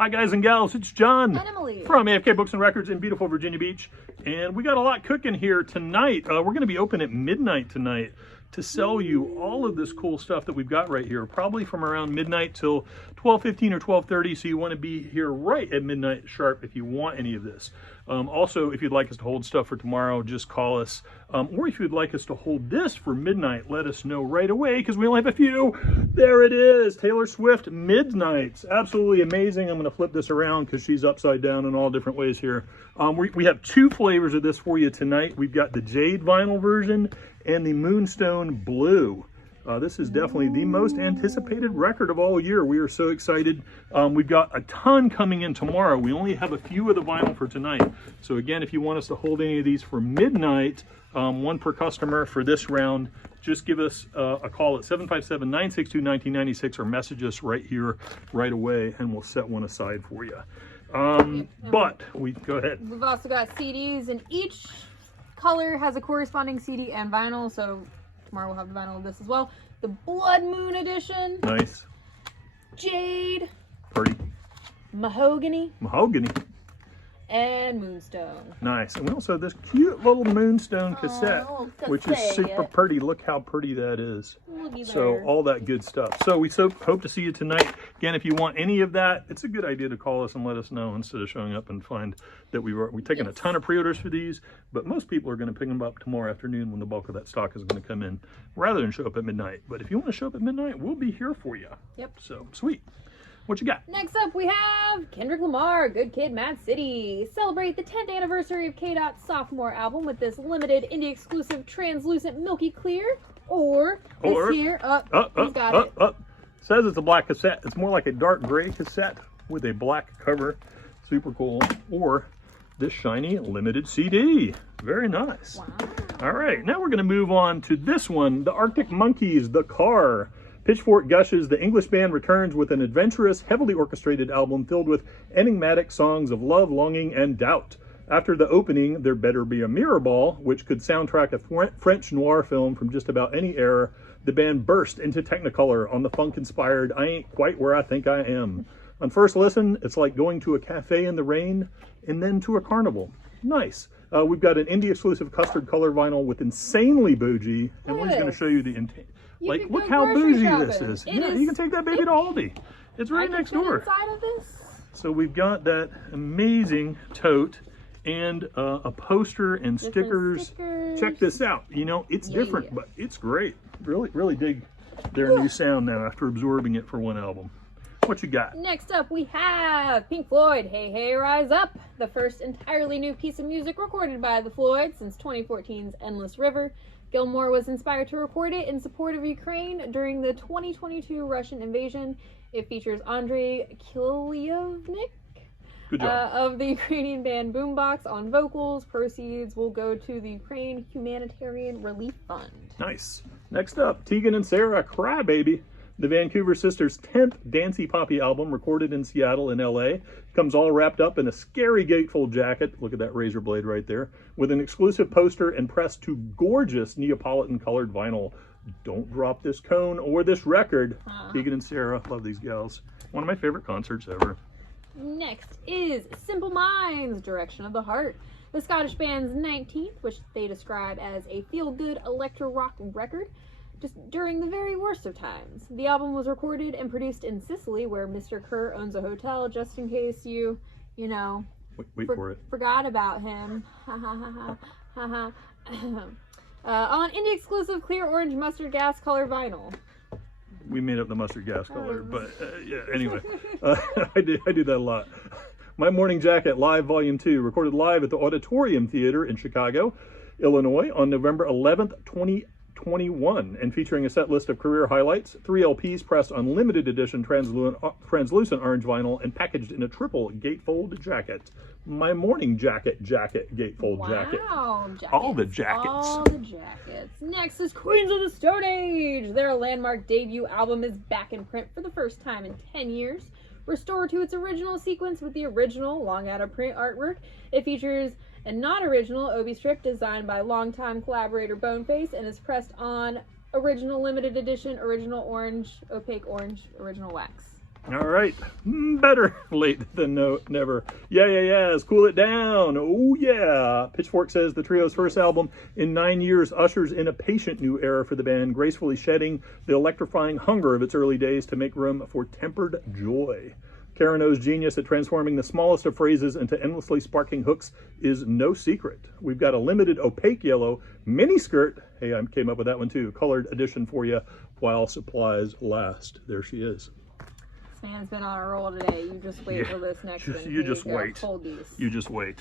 Hi guys and gals, it's John And Emily from AFK Books and Records in beautiful Virginia Beach, and we got a lot cooking here tonight. We're going to be open at midnight tonight to sell you all of this cool stuff that we've got right here, probably from around midnight till 12:15 or 12:30, so you want to be here right at midnight sharp if you want any of this. Also, if you'd like us to hold stuff for tomorrow, just call us. Or if you'd like us to hold this for midnight, let us know right away because we only have a few. There it is, Taylor Swift Midnights. Absolutely amazing. I'm going to flip this around because she's upside down in all different ways here. We have two flavors of this for you tonight. We've got the Jade vinyl version and the Moonstone Blue. This is definitely the most anticipated record of all year. We are so excited. We've got a ton coming in tomorrow. We only have a few of the vinyl for tonight. So again, if you want us to hold any of these for midnight, one per customer for this round, just give us a call at 757-962-1996 or message us right here, right away, and we'll set one aside for you. But we go ahead. We've also got CDs, and each color has a corresponding CD and vinyl, so tomorrow we'll have the vinyl of this as well. The Blood Moon edition. Nice. Jade. Pretty. Mahogany. Mahogany. And Moonstone. Nice. And we also have this cute little Moonstone cassette, which is super pretty. Look how pretty that is. So all that good stuff. So we hope to see you tonight. Again, if you want any of that, it's a good idea to call us and let us know instead of showing up and find that we're taking a ton of pre-orders for these, but most people are going to pick them up tomorrow afternoon when the bulk of that stock is going to come in, rather than show up at midnight. But if you want to show up at midnight, we'll be here for you. Yep. So sweet. What you got? Next up, we have Kendrick Lamar, Good Kid, Mad City. Celebrate the 10th anniversary of K-Dot's sophomore album with this limited indie-exclusive translucent milky clear, or this here, he's got it. Says it's a black cassette. It's more like a dark gray cassette with a black cover. Super cool. Or this shiny limited CD. Very nice. Wow. All right, now we're going to move on to this one, the Arctic Monkeys, The Car. Pitchfork gushes, the English band returns with an adventurous, heavily orchestrated album filled with enigmatic songs of love, longing, and doubt. After the opening, There Better Be a Mirror Ball, which could soundtrack a French noir film from just about any era, the band burst into Technicolor on the funk-inspired I Ain't Quite Where I Think I Am. On first listen, it's like going to a cafe in the rain and then to a carnival. Nice. We've got an indie-exclusive custard color vinyl with insanely bougie, and we're just going to show you the like, look how bougie this is. Yeah, you can take that baby to Aldi. It's right next door. Inside of this. So we've got that amazing tote and a poster and stickers. Check this out. You know, it's different, but it's great. Really, really dig their new sound now after absorbing it for one album. What you got? Next up, we have Pink Floyd, Hey Hey Rise Up, the first entirely new piece of music recorded by the Floyd since 2014's Endless River. Gilmour was inspired to record it in support of Ukraine during the 2022 Russian invasion. It features Andrei Kilyovnik of the Ukrainian band Boombox on vocals. Proceeds will go to the Ukraine Humanitarian Relief Fund. Nice. Next up, Tegan and Sara, Cry Baby. The Vancouver Sisters' 10th Dancy Poppy album, recorded in Seattle and LA, comes all wrapped up in a scary gatefold jacket, look at that razor blade right there, with an exclusive poster and pressed to gorgeous Neapolitan colored vinyl. Don't drop this cone or this record. Tegan and Sara, love these gals. One of my favorite concerts ever. Next is Simple Minds, Direction of the Heart. The Scottish band's 19th, which they describe as a feel-good electro-rock record, just during the very worst of times. The album was recorded and produced in Sicily, where Mr. Kerr owns a hotel, just in case you know, forgot about him. On indie-exclusive clear orange mustard gas color vinyl. We made up the mustard gas color, but yeah, anyway, I do that a lot. My Morning Jacket Live Volume 2, recorded live at the Auditorium Theater in Chicago, Illinois on November 11th, 2021, and featuring a set list of career highlights, 3 LPs pressed on limited edition translucent orange vinyl and packaged in a triple gatefold jacket. My Morning Jacket gatefold jacket. Wow, all the jackets. All the jackets. Next is Queens of the Stone Age. Their landmark debut album is back in print for the first time in 10 years. Restored to its original sequence with the original long out of print artwork, it features a non-original Obi strip designed by longtime collaborator Boneface and is pressed on original limited edition, original orange, opaque orange, original wax. All right, better late than never. Yes, cool it down. Oh yeah. Pitchfork says the trio's first album in 9 years ushers in a patient new era for the band, gracefully shedding the electrifying hunger of its early days to make room for tempered joy. Karen O's genius at transforming the smallest of phrases into endlessly sparking hooks is no secret. We've got a limited opaque yellow miniskirt, hey, I came up with that one too, colored edition for you while supplies last. There she is. This man's been on a roll today. You just wait for this next one. You just wait. Hold these. You just wait.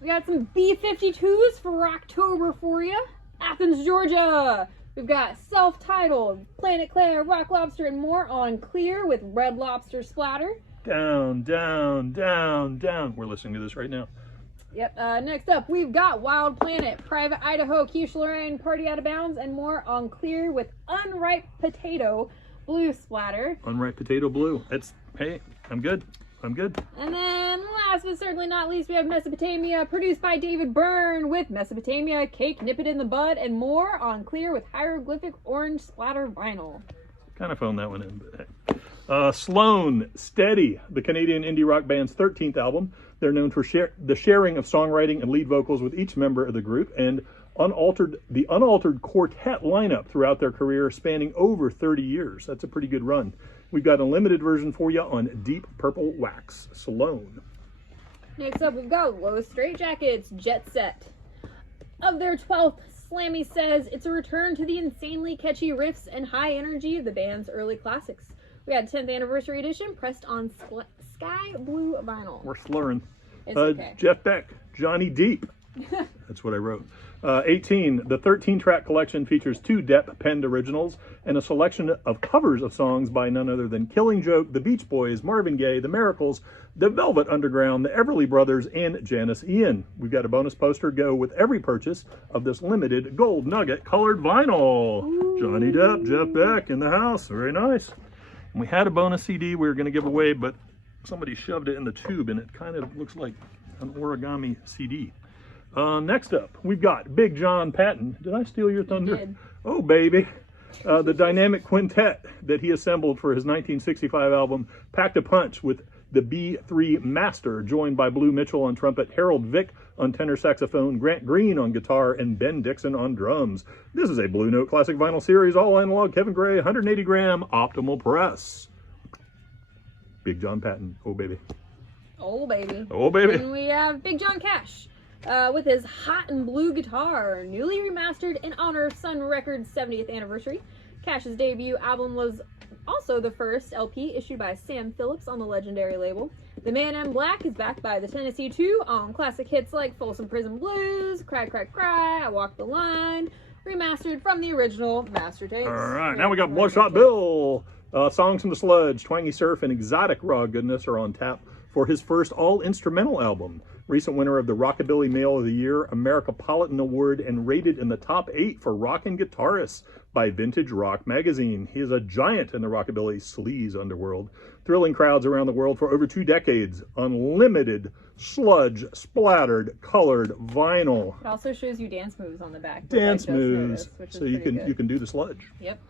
We got some B-52s for October for you. Athens, Georgia. We've got self-titled, Planet Claire, Rock Lobster, and more on clear with Red Lobster splatter. Down, down, down, down. We're listening to this right now. Yep. Next up, we've got Wild Planet, Private Idaho, Quiche Lorraine, Party Out of Bounds, and more on clear with Unripe Potato blue splatter. Unripe potato blue. Hey, I'm good. I'm good. And then last but certainly not least, we have Mesopotamia, produced by David Byrne with Mesopotamia, Cake, Nip It in the Bud, and more on clear with hieroglyphic orange splatter vinyl. Kind of phoned that one in, but hey. Sloan, Steady, the Canadian indie rock band's 13th album. They're known for the sharing of songwriting and lead vocals with each member of the group, and the unaltered quartet lineup throughout their career, spanning over 30 years. That's a pretty good run. We've got a limited version for you on Deep Purple Wax, Sloan. Next up, we've got Low Straitjackets, Jet Set. Of their 12th, Slammy says it's a return to the insanely catchy riffs and high energy of the band's early classics. We had 10th anniversary edition pressed on sky blue vinyl. We're slurring. It's okay. Jeff Beck, Johnny Deep. That's what I wrote. 18, the 13-track collection features 2 Depp-penned originals and a selection of covers of songs by none other than Killing Joke, The Beach Boys, Marvin Gaye, The Miracles, The Velvet Underground, The Everly Brothers, and Janice Ian. We've got a bonus poster go with every purchase of this limited gold nugget colored vinyl. Ooh. Johnny Depp, Jeff Beck in the house. Very nice. And we had a bonus CD we were going to give away, but somebody shoved it in the tube and it kind of looks like an origami CD. Next up, we've got Big John Patton. Did I steal your thunder? You did. Oh, baby. The dynamic quintet that he assembled for his 1965 album packed a punch with the B3 Master, joined by Blue Mitchell on trumpet, Harold Vick on tenor saxophone, Grant Green on guitar, and Ben Dixon on drums. This is a Blue Note Classic Vinyl Series, all analog, Kevin Gray, 180 gram, optimal press. Big John Patton. Oh, baby. Oh, baby. Oh, baby. And we have Big John Cash. With his hot and blue guitar, newly remastered in honor of Sun Records' 70th anniversary. Cash's debut album was also the first LP issued by Sam Phillips on the legendary label. The Man in Black is backed by the Tennessee 2 on classic hits like Folsom Prison Blues, Cry Cry Cry, I Walk the Line, remastered from the original master tapes. All right, now we got Bloodshot Bill. Songs from the Sludge, Twangy Surf, and exotic raw goodness are on tap for his first all-instrumental album. Recent winner of the Rockabilly Male of the Year, Americapolitan Award, and rated in the top 8 for rock and guitarists by Vintage Rock Magazine. He is a giant in the rockabilly sleaze underworld, thrilling crowds around the world for over 2 decades. Unlimited, sludge, splattered, colored vinyl. It also shows you dance moves on the back. Dance moves, noticed, so you can do the sludge. Yep.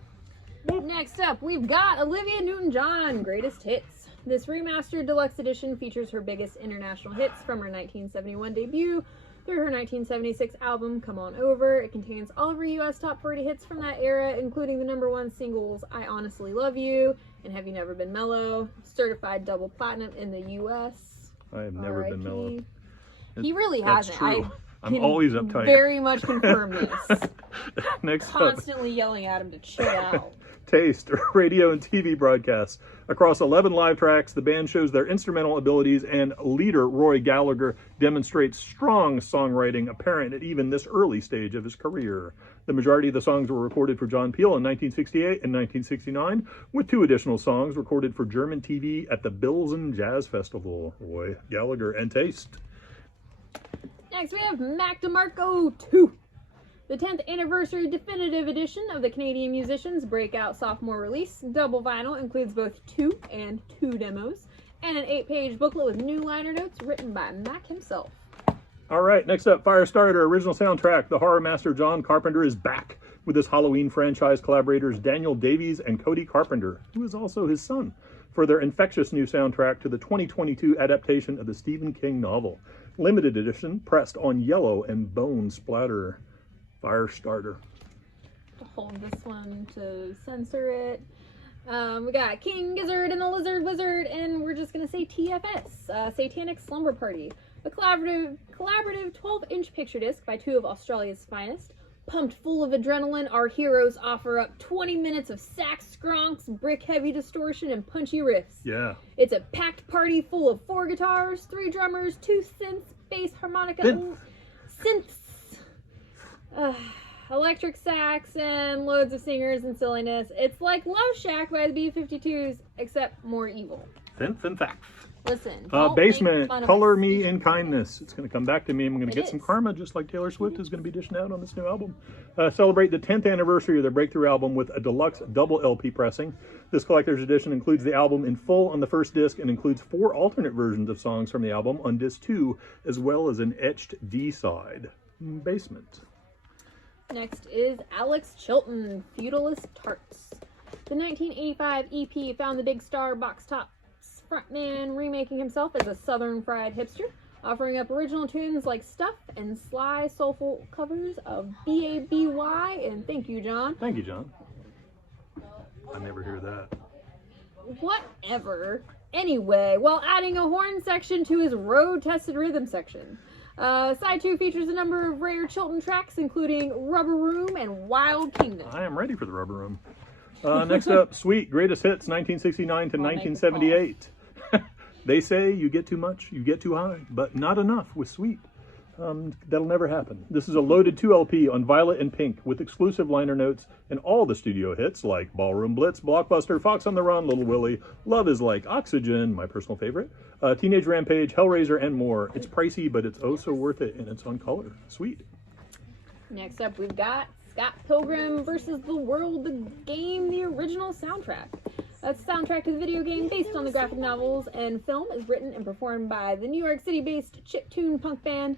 Next up, we've got Olivia Newton-John, Greatest Hits. This remastered deluxe edition features her biggest international hits from her 1971 debut through her 1976 album, Come On Over. It contains all of her U.S. top 40 hits from that era, including the #1 singles, I Honestly Love You and Have You Never Been Mellow, certified double platinum in the U.S. I have never been mellow. He really hasn't. True. I'm always uptight. Very much confirm this. Next Constantly yelling at him to chill out. Taste, radio and TV broadcasts. Across 11 live tracks, the band shows their instrumental abilities, and leader Roy Gallagher demonstrates strong songwriting apparent at even this early stage of his career. The majority of the songs were recorded for John Peel in 1968 and 1969, with 2 additional songs recorded for German TV at the Bilzen Jazz Festival. Roy Gallagher and Taste. Next we have Mac DeMarco 2. The 10th anniversary definitive edition of the Canadian musician's breakout sophomore release. Double vinyl includes both 2 and 2 demos, and an 8-page booklet with new liner notes written by Mac himself. All right, next up, Firestarter original soundtrack. The horror master John Carpenter is back with his Halloween franchise collaborators Daniel Davies and Cody Carpenter, who is also his son. for their infectious new soundtrack to the 2022 adaptation of the Stephen King novel. Limited edition, pressed on yellow and bone splatter. Fire starter. Hold this one to censor it. We got King Gizzard and the Lizard Wizard, and we're just gonna say TFS, Satanic Slumber Party, a collaborative 12-inch picture disc by two of Australia's finest. Pumped full of adrenaline, our heroes offer up 20 minutes of sax skronks, brick-heavy distortion, and punchy riffs. Yeah. It's a packed party full of 4 guitars, 3 drummers, 2 synths, bass, harmonica, synths, electric sax, and loads of singers and silliness. It's like Love Shack by the B-52s, except more evil. Synth and facts. Listen. Basement, Color Me in Kindness. It's going to come back to me. I'm going to get some is. karma, just like Taylor Swift is going to be dishing out on this new album. Celebrate the 10th anniversary of their breakthrough album with a deluxe double LP pressing. This collector's edition includes the album in full on the first disc and includes 4 alternate versions of songs from the album on disc 2, as well as an etched D-side. Basement. Next is Alex Chilton, Feudalist Tarts. The 1985 EP found the Big Star Box Tops frontman remaking himself as a southern fried hipster, offering up original tunes like Stuff and sly, soulful covers of B.A.B.Y. and Thank You, John. Thank you, John. I never hear that. Whatever. Anyway, while adding a horn section to his road-tested rhythm section. Side 2 features a number of rare Chilton tracks, including Rubber Room and Wild Kingdom. I am ready for the Rubber Room. Next up, Sweet, Greatest Hits, 1969 to 1978. They say you get too much, you get too high, but not enough with Sweet. That'll never happen. This is a loaded 2 LP on violet and pink with exclusive liner notes and all the studio hits like Ballroom Blitz, Blockbuster, Fox on the Run, Little Willie, Love is Like Oxygen, my personal favorite, Teenage Rampage, Hellraiser, and more. It's pricey, but it's oh so worth it, and it's on color. Sweet. Next up, we've got Scott Pilgrim versus the World, the game, the original soundtrack. That's the soundtrack to the video game based on the graphic novels, and film is written and performed by the New York City-based chiptune punk band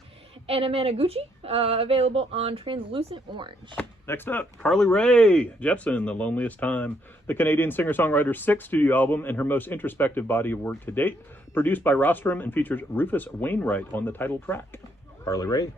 Anamanaguchi, available on Translucent Orange. Next up, Carly Rae Jepsen, The Loneliest Time, the Canadian singer-songwriter's 6th studio album and her most introspective body of work to date, produced by Rostrum and features Rufus Wainwright on the title track. Carly Rae.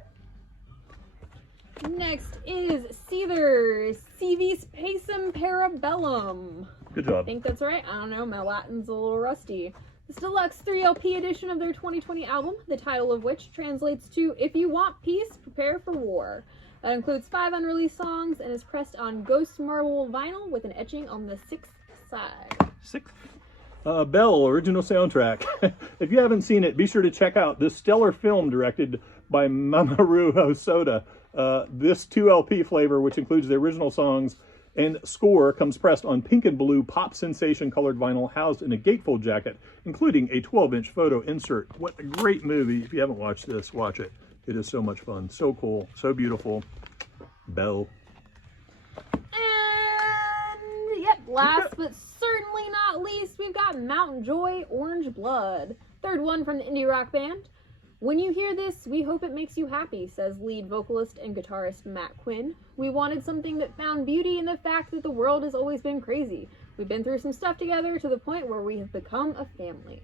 Next is Seether, Civis Pacem Parabellum. Good job. I think that's right. I don't know, my Latin's a little rusty. This deluxe 3 LP edition of their 2020 album, the title of which translates to If You Want Peace, Prepare for War. That includes 5 unreleased songs and is pressed on ghost marble vinyl with an etching on the 6th side. 6th. Belle, original soundtrack. If you haven't seen it, be sure to check out this stellar film directed by Mamoru Hosoda. This 2 LP flavor, which includes the original songs and score, comes pressed on pink and blue pop sensation colored vinyl housed in a gatefold jacket, including a 12-inch photo insert. What a great movie. If you haven't watched this, watch it. It is so much fun. So cool. So beautiful. Belle. And, yep, last but certainly not least, we've got Mountain Joy, Orange Blood. 3rd one from the indie rock band. When you hear this, we hope it makes you happy, says lead vocalist and guitarist Matt Quinn. We wanted something that found beauty in the fact that the world has always been crazy. We've been through some stuff together to the point where we have become a family.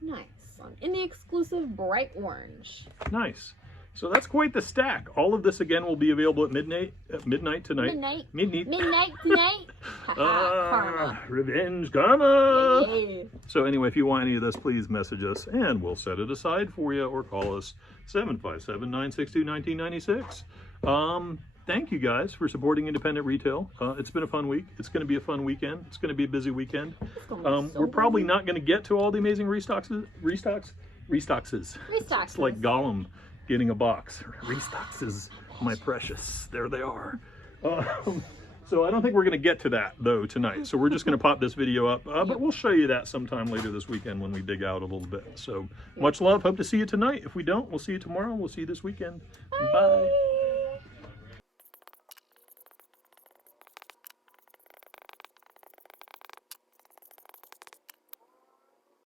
Nice. On indie exclusive Bright Orange. Nice. So that's quite the stack. All of this again will be available at midnight tonight. Midnight tonight. Karma. Revenge karma. Yay. So anyway, if you want any of this, please message us and we'll set it aside for you, or call us 757-962-1996. Thank you guys for supporting independent retail. It's been a fun week. It's going to be a fun weekend. It's going to be a busy weekend. We're probably not going to get to all the amazing restocks. It's like Gollum getting a box. Restockses, my precious. There they are. So I don't think we're going to get to that, though, tonight. So we're just going to pop this video up. But we'll show you that sometime later this weekend when we dig out a little bit. So much love. Hope to see you tonight. If we don't, we'll see you tomorrow. We'll see you this weekend. Bye.